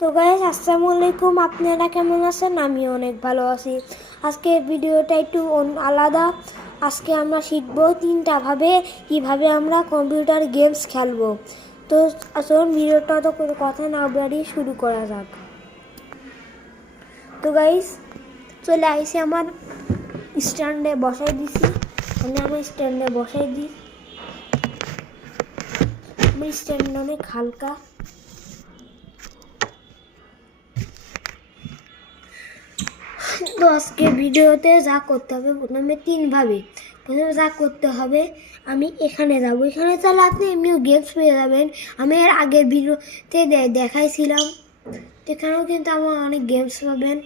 তো গাইস আসসালামু আলাইকুম আপনারা কেমন আছেন? আমি অনেক ভালো আছি। আজকে ভিডিওটা একটু আলাদা। আজকে আমরা শিখব তিনটাভাবে কীভাবে আমরা কম্পিউটার গেমস খেলব। তো আসুন, ভিডিওটা তো কোনো কথা না বাড়িয়ে শুরু করা যাক। তো গাইস চলে আইসি আমার স্ট্যান্ডে বসাই দিছি। আমি আমার স্ট্যান্ডে বসাই দিই। আমার স্ট্যান্ড অনেক হালকা। তো আজকে ভিডিওতে যা করতে হবে, প্রথমে তিনভাবে প্রথমে যা করতে হবে, আমি এখানে যাব। এখানে তাহলে আপনি এমনিও গেমস পেয়ে যাবেন। আমি এর আগের ভিডিওতে দেখাইছিলাম। এখানেও কিন্তু আমার অনেক গেমস পাবেন।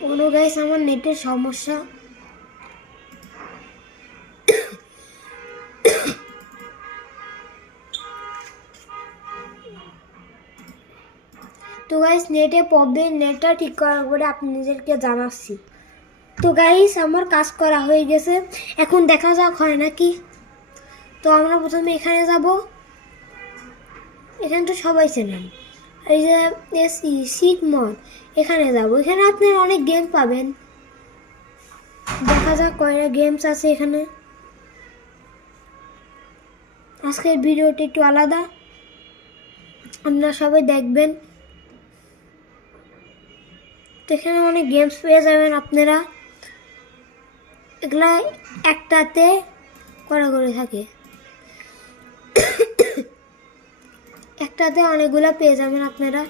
কোনো গাইস আমার নেটের সমস্যা। তো গাইস নেটে প্রবলেম নেটটা ঠিক করার পরে আপনাদেরকে জানাচ্ছি। তো গাইস আমার কাজ করা হয়ে গেছে। এখন দেখা যাক হয় নাকি। তো আমরা প্রথমে এখানে যাব। এখানে তো সবাই চেনেন। এই যে এসি সিট মড এখানে যাব। এখানে আপনি অনেক গেম পাবেন। দেখা যাক কয়টা গেমস আছে এখানে। আজকের ভিডিওটি একটু আলাদা। আপনারা সবাই দেখবেন। তো এখানে অনেক গেমস পেয়ে যাবেন আপনারা। এগুলা একটাতে করা করে থাকে। একটাতে অনেকগুলো পেয়ে যাবেন আপনারা।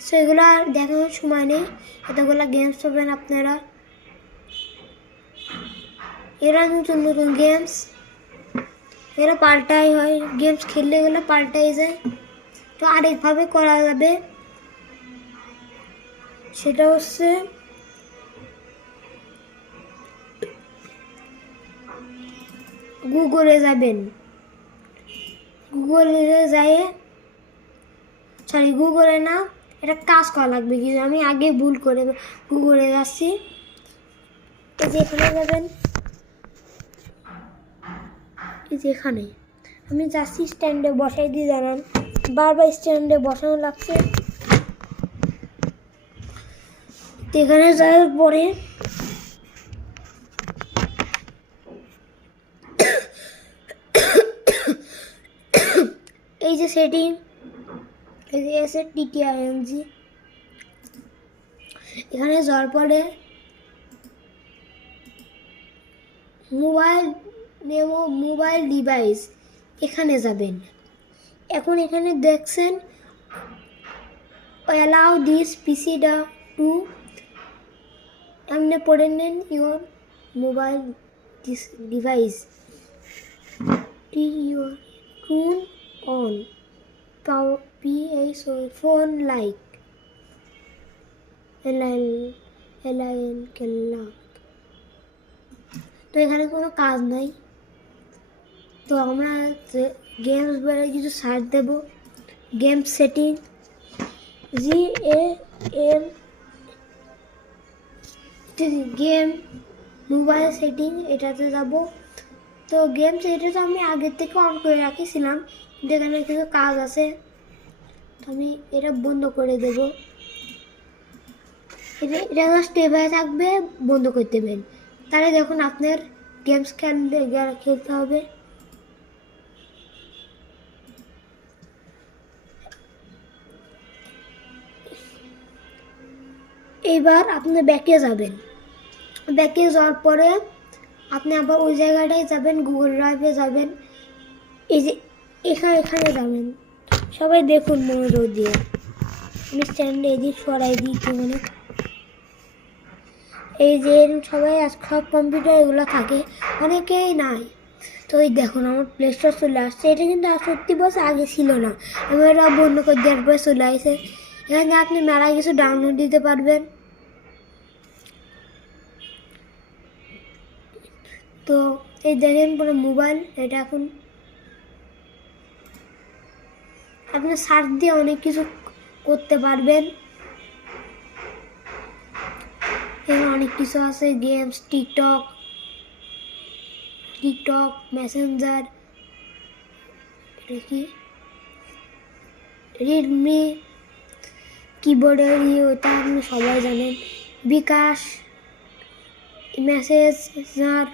সেগুলো আর দেখানোর সময় নেই। এতগুলো গেমস পাবেন আপনারা। এরা নতুন নতুন গেমস এরা পাল্টাই হয়। গেমস খেললে এগুলো পাল্টাই যায়। তো আরেকভাবে করা যাবে। সেটা হচ্ছে গুগলে যাবেন। গুগলে যায় সরি গুগলে না এটা কাজ করা লাগবে কিন্তু আমি আগে ভুল করে গুগলে যাচ্ছি। এই যে এখানে যাবেন এই আমি যাচ্ছি স্ট্যান্ডে বসাই দিয়ে জানান বারবার স্ট্যান্ডে বসানো লাগছে তো এখানে যাওয়ার পরে এই যে সেটিং এই এসে টিটিআইএনজি এখানে যাওয়ার পরে মোবাইল নেমো মোবাইল ডিভাইস এখানে যাবেন। এখন এখানে দেখছেন this PC da- to এমনি পড়ে নেন your mobile device T your tune on P H phone like এলআইন এলআইএন কেল্লা তো এখানে কোনো কাজ নাই। তো আমরা গেমস বলে কিছু search Dev. Game setting G A M game mobile setting এটাতে যাব। তো গেম সেটা তো আমি আগের থেকে অন করে রাখিছিলাম। যেখানে কিছু কাজ আছে, তো আমি এটা বন্ধ করে দেব। এটা এটা এভাবে থাকবে, বন্ধ করে দেবেন। তাহলে দেখুন আপনার গেমস খেলতে খেলতে হবে। এবার আপনি ব্যাকে যাবেন। ব্যাকে যাওয়ার পরে আপনি আবার ওই জায়গাটায় যাবেন গুগল ড্রাইভে যাবেন। এই যে এখানে এখানে যাবেন। সবাই দেখুন মনোযোগ দিয়ে। আমি স্ট্যান্ডে এদিক সরাই দিই মানে। এই যে সবাই আজ সব কম্পিউটার এগুলো থাকে, অনেকেই নাই। তো এই দেখুন আমার প্লে স্টোর চলে আসছে। এটা কিন্তু সত্যি বছর আগে ছিল না। আমি এটা বন্ধ করে দেওয়ার পরে চলে আসে। এখানে আপনি মেলায় কিছু ডাউনলোড দিতে পারবেন। তো এই দেখেন পুরো মোবাইল, এটা এখন আপনি সার্চ দিয়ে অনেক কিছু করতে পারবেন। এখানে অনেক কিছু আছে গেমস টিকটক টিকটক মেসেঞ্জার এটা কি? রেডমি কিবোর্ডের ইয়ে ওটা আপনি সবাই জানেন। বিকাশ। মেসেঞ্জার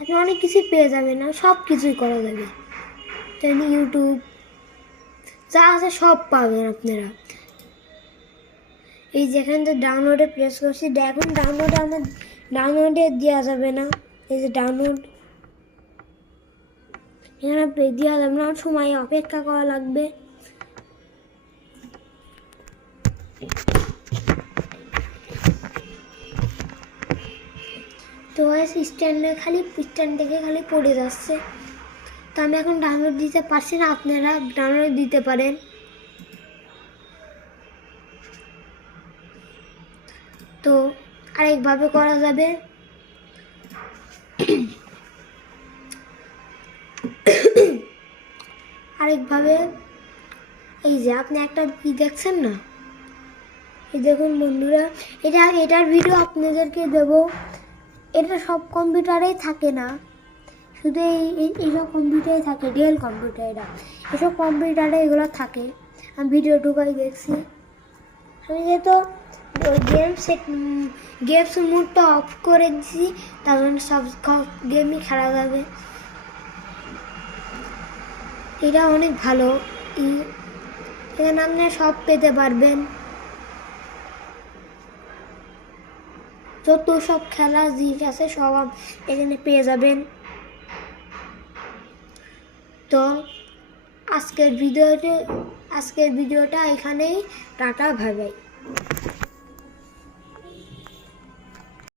আপনি অনেক কিছুই পেয়ে যাবেন আর সব কিছুই করা যাবে। তেমনি ইউটিউব যা আছে সব পাবেন আপনারা। এই যেখান থেকে ডাউনলোডে প্রেস করছি এখন ডাউনলোডে আমার ডাউনলোডে দেওয়া যাবে না। এই যে ডাউনলোড এখানে দেওয়া যাবে না, সময় অপেক্ষা করা লাগবে। তো স্ট্যান্ডে খালি স্ট্যান্ড থেকে খালি পড়ে যাচ্ছে। তো আমি এখন ডাউনলোড দিতে পারছি না, আপনারা ডাউনলোড দিতে পারেন। তো আরেকভাবে করা যাবে। আরেকভাবে, এই যে আপনি একটা কি দেখছেন না? এই দেখুন বন্ধুরা, এটা এটার ভিডিও আপনাদেরকে দেব। এটা সব কম্পিউটারেই থাকে না। শুধু এই, এই- এইসব কম্পিউটারে থাকে ডেল কম্পিউটার এটা এসব কম্পিউটারে এগুলো থাকে। আমি ভিডিও ঢুকাই দেখছি। আমি যেহেতু গেম সেট গেমস মুডটা অফ করে দিছি, তার জন্য সব গেমই খেলা যাবে। এটা অনেক ভালো। এখানে আপনি সব পেতে পারবেন। যত সব খেলা জিনিস আছে সব এখানে পেয়ে যাবেন। তো আজকের ভিডিওতে আজকের ভিডিওটা এখানেই। টাটা ভাই